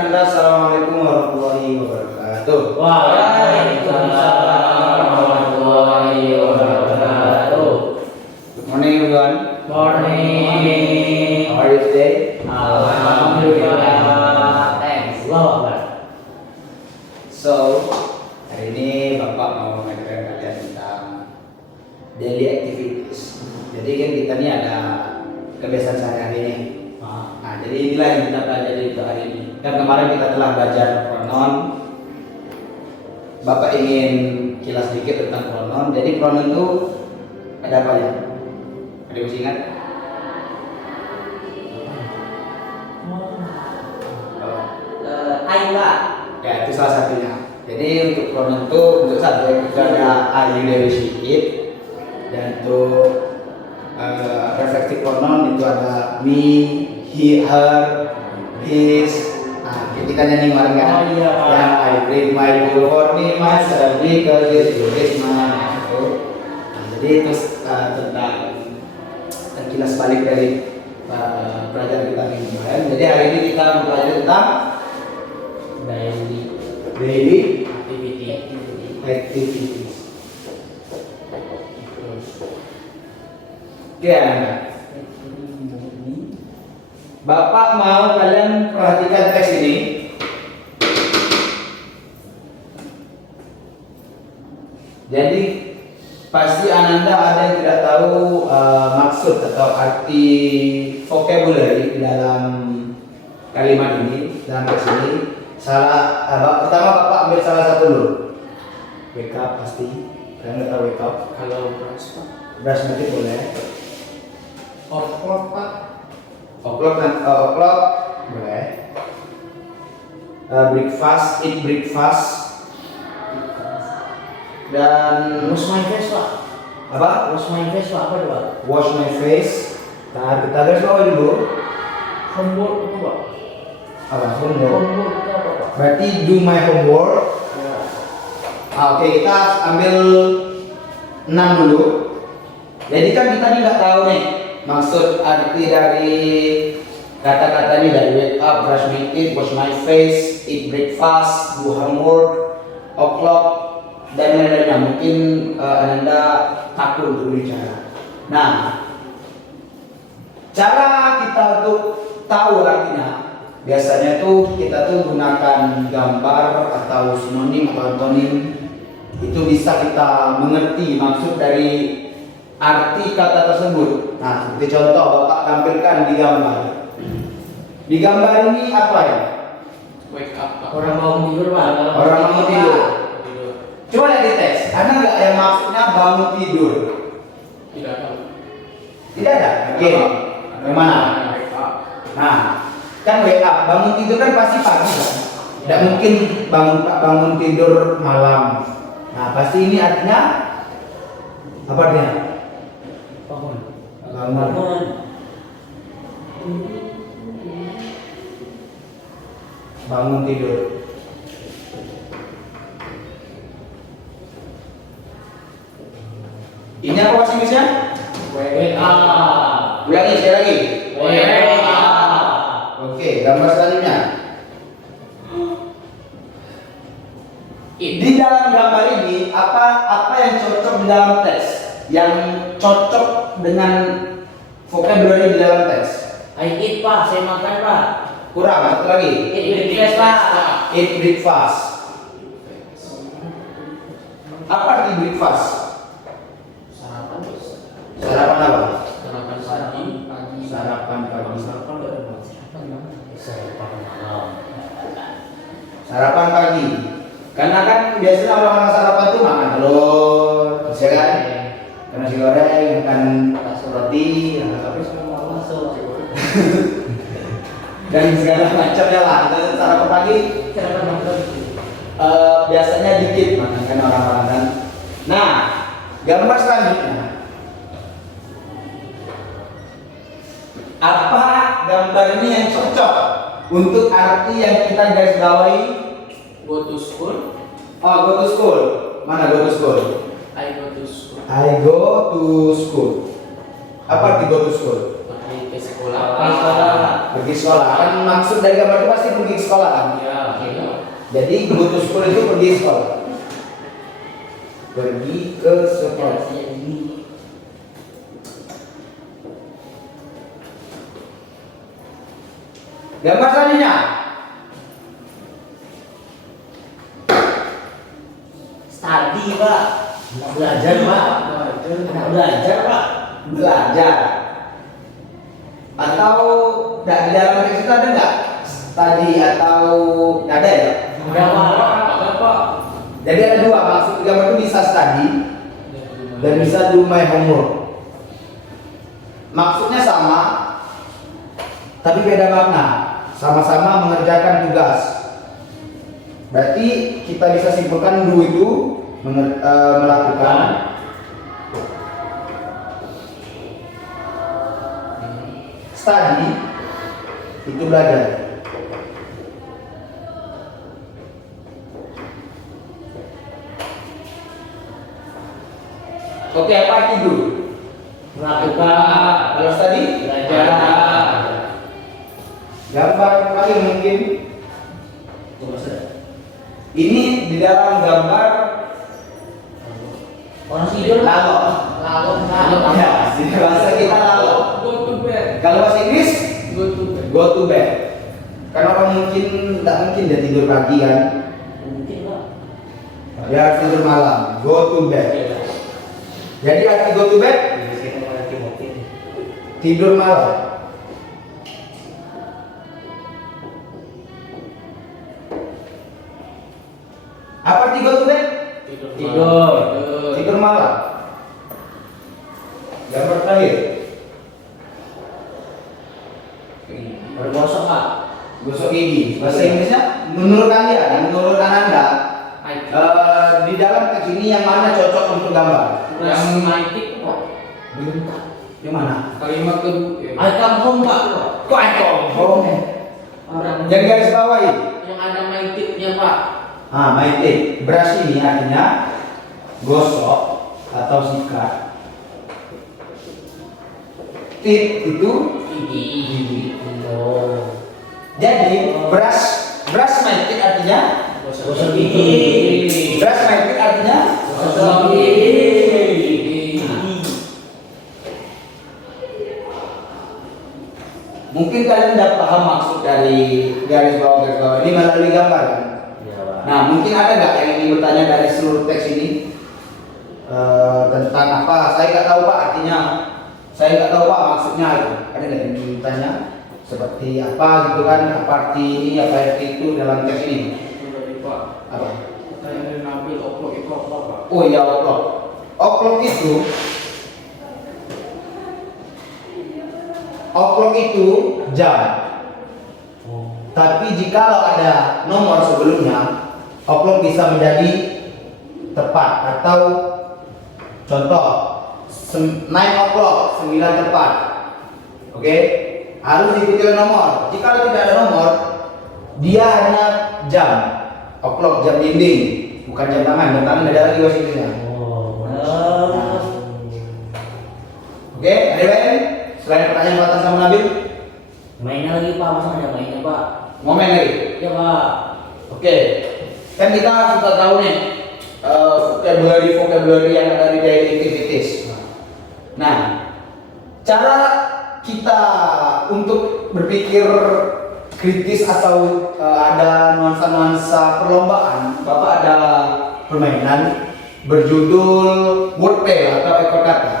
Ananda. Assalamualaikum warahmatullahi wabarakatuh. Waalaikumsalam warahmatullahi wabarakatuh. Good morning everyone. Morning. How are you today? Alhamdulillah. Thanks. Allahu Akbar. So, hari ini Bapak mau mengajarkan kalian tentang daily activities. Jadi kan kita ini ada kebiasaan sehari-hari ini. Nah, jadi inilah yang kita pelajari untuk hari ini. Kan kemarin kita telah belajar pronoun. Bapak ingin kilas sedikit tentang pronoun. Jadi pronoun itu ada apa ya? Ada yang masih ingat? Aila. Ya, itu salah satunya. Jadi untuk pronoun itu untuk subjek itu ada are you, they, she, it. Dan untuk reflective pronoun itu ada me, he, her, his. Nah, ketika nyanyi kemarin kan, Oh, iya, Pak. yang I bring my book for me, myself, because it is mine. Nah, jadi itu tentang kilas balik dari pelajaran kita minggu kemarin. Jadi hari ini kita belajar tentang daily activities. Oke, anak-anak. Bapak mau kalian perhatikan teks ini. Jadi pasti Ananda ada yang tidak tahu maksud atau arti vocabulary di dalam kalimat ini, dalam teks ini. Pertama Bapak ambil salah satu dulu. Wake up pasti. Kalian nggak tahu wake up? Kalau brush Pak. Brush nanti boleh. O'clock Pak. O'clock boleh. Breakfast, eat breakfast. Dan Wash my face Pak. apa? Wash my face Pak. Apa itu Pak? Wash my face. Kita garis bawah dulu. Homework itu Pak. Apa? Homework. Homework itu apa Pak? Berarti do my homework. Ya. Oke, kita ambil 6 dulu. Jadi kan kita nih nggak tahu nih maksud arti dari kata-kata ini, dari wake up, brush my teeth, wash my face, eat breakfast, do homework, o'clock, dan lain-lainnya. Mungkin Ananda takut untuk berbicara. Nah, cara kita untuk tahu artinya, biasanya tuh kita tuh gunakan gambar atau sinonim atau antonim. Itu bisa kita mengerti maksud dari arti kata tersebut. Nah, seperti contoh Bapak tampilkan di gambar. Di gambar ini apa ya? Wake up Pak. Orang bangun tidur Pak. Orang bangun tidur. Coba lihat di teks. Ada nggak yang maksudnya bangun tidur? Tidak tahu. Tidak ada. Oke. Bagaimana? Wake up. Nah, kan wake up, bangun tidur kan pasti pagi kan? Tidak mungkin bangun tidur malam. Nah, pasti ini artinya apa artinya? Bangun. Bangun. Bangun tidur. Ini apa bahasa Inggrisnya? Wake up. Ulangi sekali lagi. Wake up. Oke, gambar selanjutnya. Di dalam gambar ini apa yang cocok di dalam teks? Yang cocok dengan vocabulary di dalam teks? I eat Pak, saya makan Pak. Kurang, satu lagi. Eat breakfast Pak. Eat breakfast. Apa arti breakfast? Sarapan. Sarapan apa? Sarapan pagi. Sarapan pagi. Sarapan enggak ada Pak. Sarapan malam. Sarapan pagi. Karena kan biasanya orang-orang sarapan tuh makan telur, ya kan? Nasi goreng, makan roti, Tapi semua masuk. dan segala macamnya lah. Dan sarapan pagi Sarapan malam. biasanya dikit makan kan orang-orang kan. Nah, gambar selanjutnya. Apa gambar ini yang cocok untuk arti yang kita garis bawahi? Go to school. Oh, go to school. Mana go to school? I go to school. I go to school. Apa arti go to school? Pergi ke sekolah. Sekolah. Pergi sekolah. Kan maksud dari gambar itu pasti pergi ke sekolah kan? Ya, iya. Jadi go to school itu pergi sekolah. Pergi ke sekolah. Gambar selanjutnya. Study pak, anak belajar pak, anak belajar pak. Belajar. Atau di dalam teks itu ada nggak? Tadi atau nggak ada ya? Ada pak. Ada Pak. Jadi ada dua, maksud gambar itu bisa study dan bisa do my homework. Maksudnya sama, tapi beda makna. Sama-sama mengerjakan tugas. Berarti kita bisa simpulkan do itu melakukan, study itu belajar. Oke, apa arti do? Melakukan. Kalau study Belajar. gambar lagi mungkin ini di dalam gambar Orang tidur pak. lalu. Lalu. Ya, di bahasa kita lalu. Go to bed. Kalau bahasa Inggris Go to bed. go to bed. Karena orang mungkin tidak mungkin dia tidur pagi kan, Mungkin pak. dia harus tidur malam. Go to bed. Jadi arti go to bed tidur malam. Apa arti go to bed? Tidur. Tidur malam. Gambar terakhir. Bergosok pak. Gosok gigi. Bahasa Inggrisnya menurut kalian, menurut Ananda, di dalam teks ini yang mana cocok untuk gambar? Yang maitik kok. Belum pak. Yang mana? Kalimat kedua. I come home pak. Kok ekor? Oh. Orang Yang garis bawahi. Yang ada maitiknya Pak. Ah, maitik. Brush ini artinya gosok atau sikat. Tip itu gigi. Oh. jadi brush maitik artinya Gosok gigi. brush maitik artinya Gosok gigi. mungkin kalian tidak paham maksud dari garis bawah ini melalui gambar kan? Ya pak. Nah, mungkin ada nggak yang ingin bertanya dari seluruh teks ini tentang apa? Saya nggak tahu Pak artinya. Saya nggak tahu Pak maksudnya itu. Ada nggak yang ingin bertanya seperti apa gitu kan? Apa arti ini? Apa arti itu dalam teks ini? Tadi Pak. Apa? Saya ngambil oplok itu apa Pak? Oh iya oplok. Oplok itu jam. Tapi jikalau ada nomor sebelumnya, oplok bisa menjadi tepat atau contoh 9 o'clock 9 tepat. Oke? Harus diikuti oleh nomor. Jika tidak ada nomor, dia hanya jam. O'clock jam dinding, bukan jam tangan. Jam tangan ada lagi bahasa Inggrisnya. Oh. Oke, ada lain? Selain pertanyaan Fatan sama Nabil, Mainnya lagi pak, masa ada mainnya pak? mau main lagi? Ya pak. Oke, kan kita sudah tahu nih vocabulary yang ada di daily activities. Nah, cara kita untuk berpikir kritis atau ada nuansa-nuansa perlombaan, Bapak ada permainan berjudul wordplay atau ekor kata.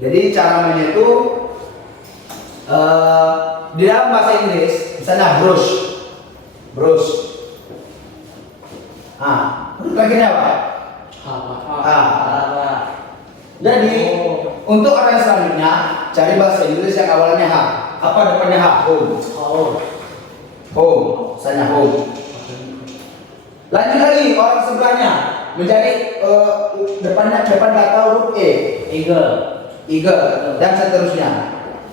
Jadi cara mainnya itu di dalam bahasa Inggris misalnya brush. Lagi apa? Apa? Jadi untuk orang selanjutnya cari bahasa Inggris yang awalnya H. Apa depannya H? Oh. Home, misalnya home. Lanjut lagi orang sebelahnya menjadi depan kata huruf Eagle dan seterusnya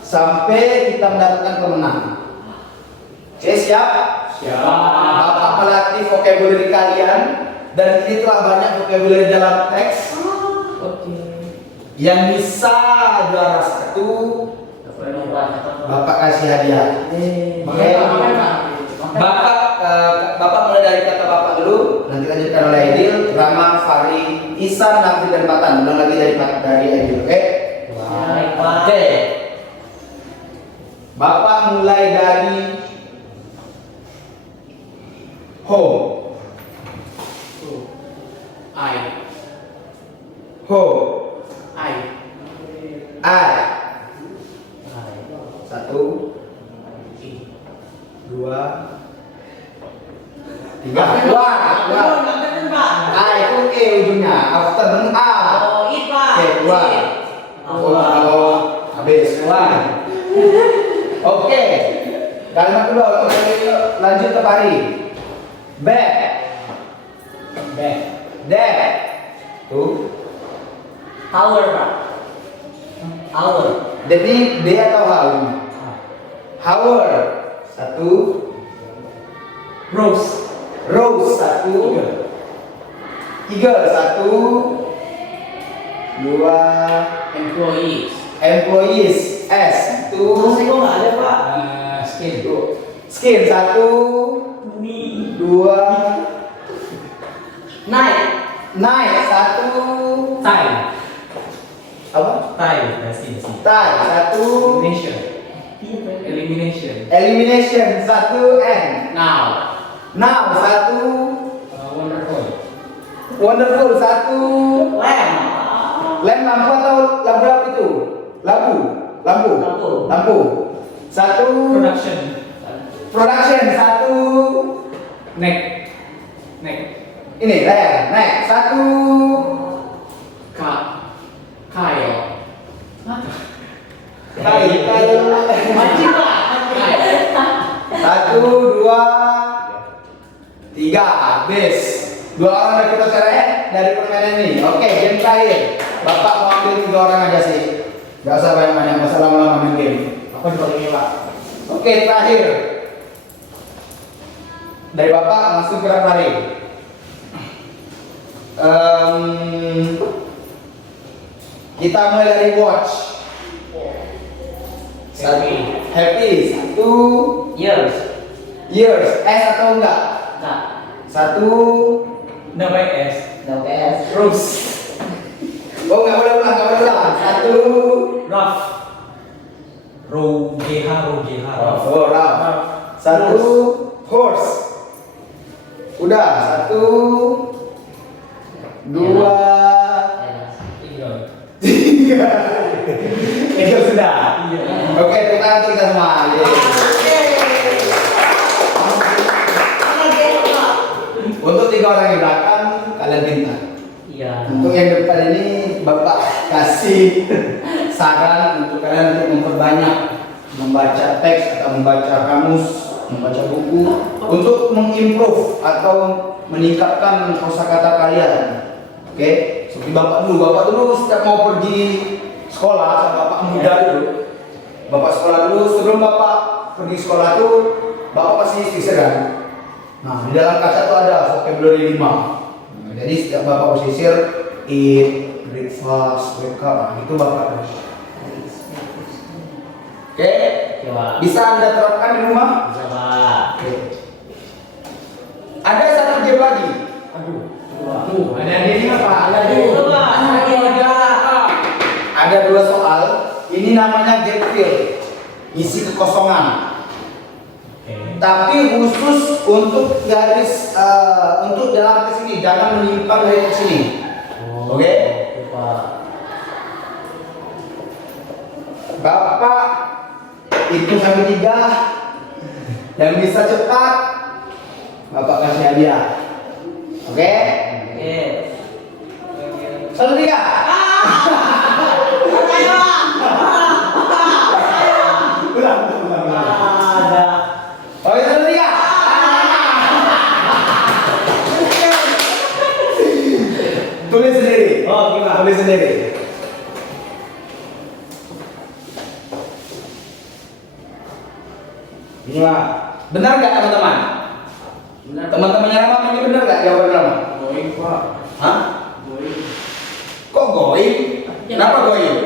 sampai kita mendapatkan kemenangan. Oke, siap? Bapak melatih vocabulary kalian dan ini telah banyak vocabulary dalam teks Oke. yang bisa juara 1 Bapak kasih hadiah. Oke. Makan, Pak. Bapak mulai dari kata bapak dulu, nanti lanjutkan oleh Aidil, Rama, Fari, Isan, Nafi dan Patan. Ulang lagi dari Aidil, oke? Baik, Pak. Oke. Bapak mulai dari home. I. Home. I. I. Satu, dua, tiga. Keluar. A itu E ujungnya. After A. Oh, it, Pak. Oke, keluar. Oh, habis keluar. Oke. Kalimat kedua, lanjut ke Pari. Back. Back. Deck. Tuh. Tower, Pak. Tower. Jadi D atau H ujungnya? Hour. Satu. Rose. Rose. Satu. Eagle. Satu. Dua. Employees. Employees. S. Satu. Masih kok nggak ada, Pak? Skin. Skin. Satu. Nih. Dua. Night. Night. Satu. Time. Apa? Time. Basi. Tie. Satu. Elimination. Elimination. Elimination. Satu. N. Now. Now. Satu. Wonderful. Wonderful. Satu. Lamp. Lem lampu atau lampu apa itu? Lampu. Lampu. Lampu. Lampu. Satu. Production. Production. Satu. Neck. Neck. Ini leher. Next. Satu. Kyle. Kail. Mancing, Pak. Satu, dua, tiga. Habis. Dua orang dari kita cerai dari permainan ini. Oke, game terakhir. Bapak mau ambil 3 orang aja sih. Gak usah banyak-banyak, gak usah lama-lama main game. Apa juga ini, Pak? Oke, terakhir. Dari Bapak langsung ke Rafari. Kita mulai dari watch. Happy. Happy. Satu. Years. Years. S atau enggak? Nah. Satu. No by S. No PS. Rose. Oh, nggak boleh ulang, nggak boleh ulang. Satu. Rough. Rogeha. Oh, round. Satu. Horse. Udah. Satu. Dua. Tiga. Itu sudah. Iya. Oke, tepuk tangan untuk kita semua. Untuk 3 orang yang belakang, kalian minta. Iya. Untuk yang depan ini, Bapak kasih saran untuk kalian untuk memperbanyak membaca teks atau membaca kamus, membaca buku, untuk mengimprove atau meningkatkan kosakata kalian. Oke, seperti Bapak dulu setiap mau pergi sekolah, sama Bapak muda dulu. Bapak sekolah dulu, sebelum Bapak pergi sekolah tuh, Bapak pasti sisir kan? Nah, di dalam kaca tuh ada vocabulary 5. Nah, jadi setiap Bapak bersisir, eat, breakfast, wake up, nah, itu Bapak. Oke, Coba. bisa Anda terapkan di rumah? Bisa, Pak. Oke. Ada satu game lagi. Ada ini apa? Ada dulu, Pak. Ada 2 soal. Ini namanya gap fill, isi kekosongan. Tapi khusus untuk garis untuk jalan ke sini, jangan menyimpang dari ke sini. Oke? Pak. Bapak hitung sampai 3. Yang bisa cepat, Bapak kasih hadiah. Oke? Oke. 1, 3. Ulang. Ada. Oke, 1, 3. Tulis sendiri. Oh, gimana? Tulis sendiri. Ini Pak. Benar nggak teman-teman? Benar. Teman-temannya Rama ini benar nggak jawaban Rama? Going, Pak. Hah? Going. Kok going? Kenapa going?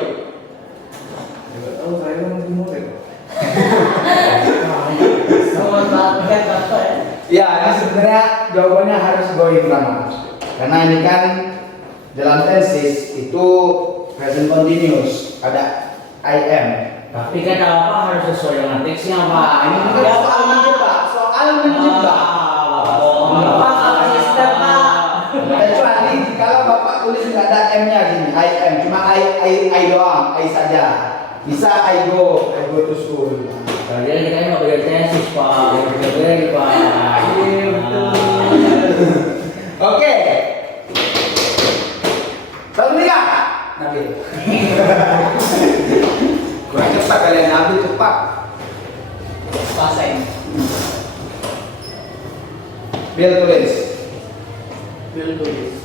Enggak tahu, saya kan masih muda. Ya, ini sebenarnya jawabannya harus going drama. Karena ini kan dalam tenses itu present continuous, ada IM. Tapi kan apa harus sesuai dengan teksnya Pak. Ini bukan soal menjebak, soal menjebak. Bapak asisten Pak. Kecuali kalau Bapak tulis nggak ada M-nya gini, IM, cuma I doang, I saja. Bisa I go to school. Jadi kita nggak belajar tesis Pak, belajar Pak. Iya, betul. Oke. Satu tiga. Nabil. Kurang cepat kalian, Nabil cepat. Pasang. Bill tulis. Bill tulis.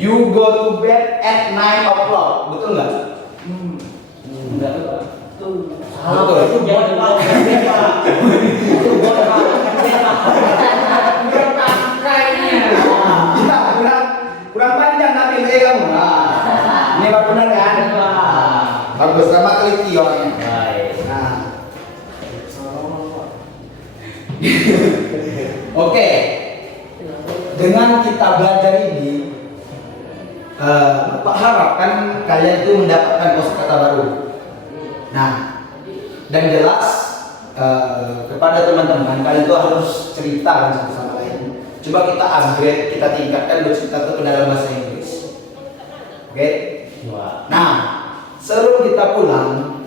You go to bed at 9 o'clock. Betul nggak? Enggak Pak. Salah, Betul. Itu boleh Pak. Itu boleh Pak. Kurang tangkainya. Ya, kurang panjang Nabil kamu. Nah, ini baru benar kan? Bagus, sama teliti orangnya. Baik. Nah. Oke. Dengan kita belajar ini, Bapak harap kan kalian itu mendapatkan kosakata baru. Nah, dan jelas kepada teman-teman kalian itu harus cerita kan satu sama lain. Coba kita upgrade, kita tingkatkan bercerita itu ke dalam bahasa Inggris. Oke? Nah, sebelum kita pulang,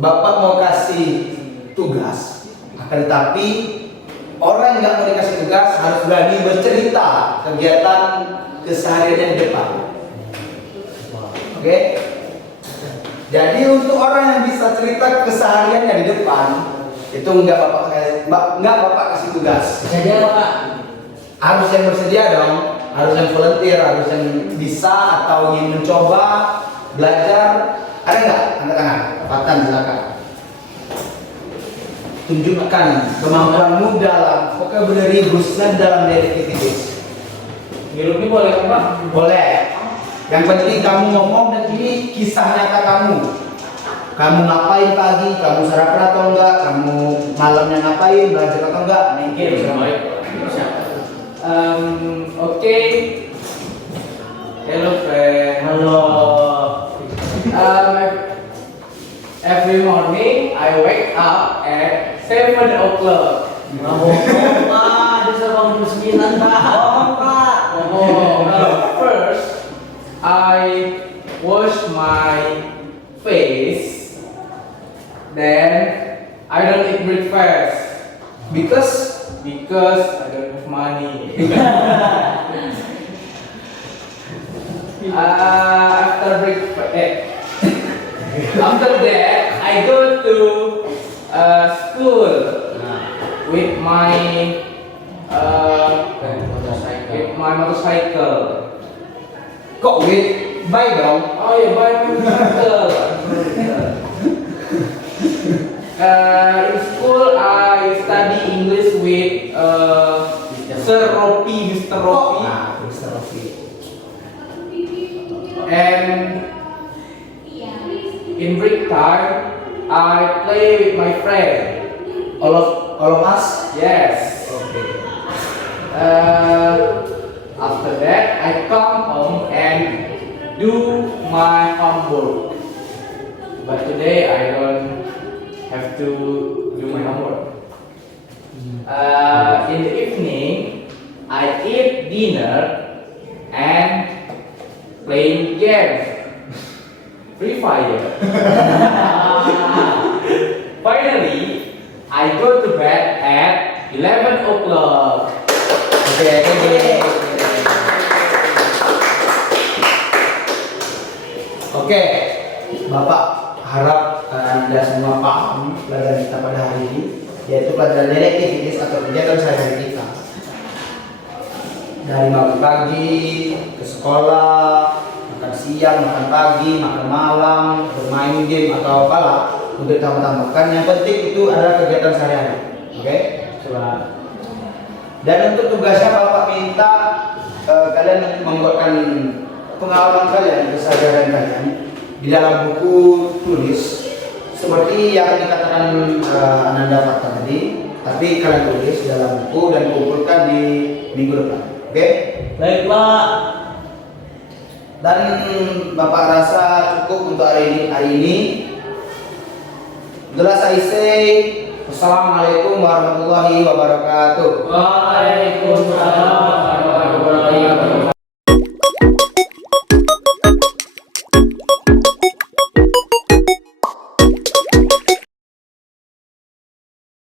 Bapak mau kasih tugas, akan tetapi orang yang nggak mau dikasih tugas harus berani bercerita kegiatan keseharian di depan. Oke? Jadi untuk orang yang bisa cerita kesehariannya di depan, itu nggak bapak kasih tugas. Saja Pak. Harus yang bersedia dong, harus yang volunteer, harus yang bisa atau ingin mencoba belajar. Ada nggak? Angkat tangan. Patan silakan. Tunjukkan kemampuanmu dalam vocabulary khususnya dalam dialektik. Ngilu ini boleh kan Pak? Boleh. Yang penting kamu ngomong dan ini kisah nyata kamu. Kamu ngapain pagi, kamu sarapan atau enggak, kamu malamnya ngapain, belajar atau enggak. Oke, baik. Oke. Hello friend. Halo. Every morning I wake up at 7 o'clock. Pak, bisa bangun jam 9 Pak. Pak. First, I wash my face. Then I don't eat breakfast because I don't have money. After that, I go to school with my motorcycle. Kok with bye dong? Oh yeah, by motorcycle. In school, I study English with Sir Ropi, Mr. Ropi. Nah, Mr. Rofi. And in break time, I play with my friend. All of us? Yes. Okay. After that, I come home and do my homework. But today I don't have to do my homework. In the evening, I eat dinner and playing games. Free Fire. Finally, I go to bed at 11 o'clock. Oke, Bapak harap Anda semua paham pelajaran kita pada hari ini, yaitu pelajaran dialektik atau kegiatan sehari-hari kita. Dari bangun pagi ke sekolah, makan siang, makan pagi, makan malam, bermain game atau apalah untuk tambah-tambahkan. Yang penting itu adalah kegiatan sehari-hari. Oke? Dan untuk tugasnya Bapak minta kalian membuatkan pengalaman kalian, kesadaran kalian di dalam buku tulis seperti yang dikatakan Ananda Fakta tadi, tapi kalian tulis dalam buku dan kumpulkan di minggu depan. Oke? Baik Pak. Dan Bapak rasa cukup untuk hari ini. Itulah saya say. Wassalamualaikum warahmatullahi wabarakatuh. Waalaikumsalam.